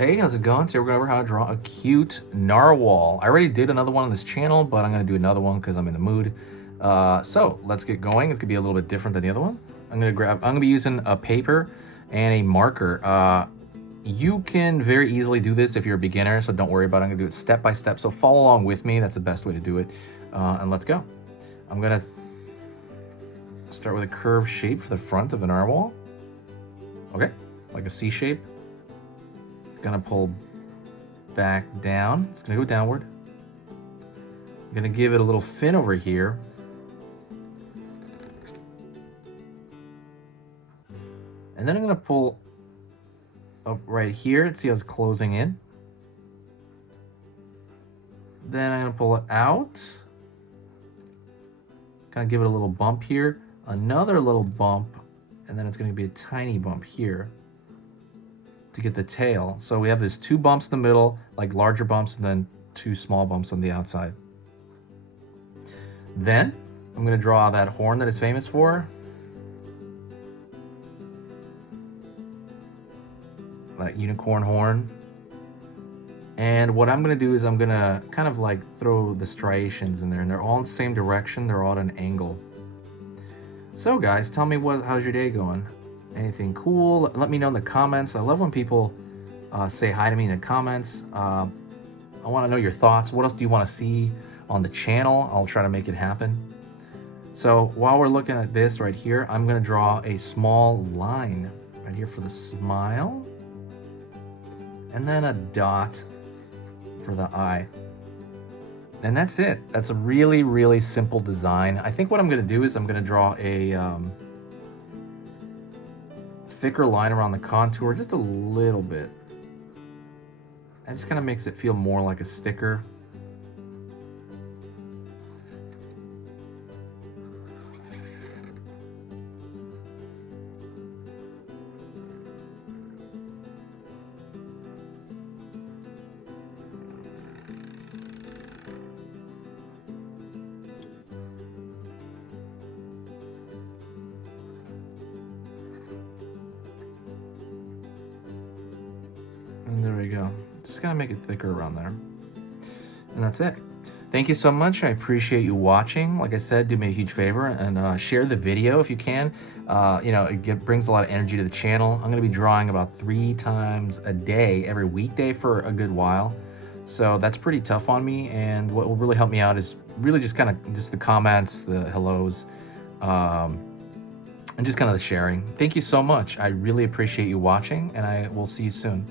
Hey, how's it going? Today we're going over how to draw a cute narwhal. I already did another one on this channel, but I'm going to do another one because I'm in the mood. So let's get going. It's going to be a little bit different than the other one. I'm going to be using a paper and a marker. You can very easily do this if you're a beginner, so don't worry about it. I'm going to do it step by step. So follow along with me. That's the best way to do it. And let's go. I'm going to start with a curved shape for the front of the narwhal. Okay, like a C shape. Gonna pull back down. It's gonna go downward. I'm gonna give it a little fin over here. And then I'm gonna pull up right here. See how it's closing in. Then I'm gonna pull it out. Kind of give it a little bump here. Another little bump. And then it's gonna be a tiny bump here to get the tail. So we have this 2 bumps in the middle, like larger bumps, and then 2 small bumps on the outside. Then I'm going to draw that horn that it's famous for. That unicorn horn. And what I'm going to do is I'm going to kind of like throw the striations in there, and they're all in the same direction. They're all at an angle. So guys, tell me how's your day going? Anything cool? Let me know in the comments. I love when people say hi to me in the comments. I want to know your thoughts. What else do you want to see on the channel? I'll try to make it happen. So while we're looking at this right here, I'm going to draw a small line right here for the smile. And then a dot for the eye. And that's it. That's a really, really simple design. I think what I'm going to do is I'm going to draw a thicker line around the contour, just a little bit. That just kind of makes it feel more like a sticker. And there we go. Just gotta make it thicker around there. And that's it. Thank you so much. I appreciate you watching. Like I said, do me a huge favor and share the video if you can. You know, it brings a lot of energy to the channel. I'm gonna be drawing about 3 times a day, every weekday for a good while. So that's pretty tough on me. And what will really help me out is really just kind of just the comments, the hellos, and just kind of the sharing. Thank you so much. I really appreciate you watching, and I will see you soon.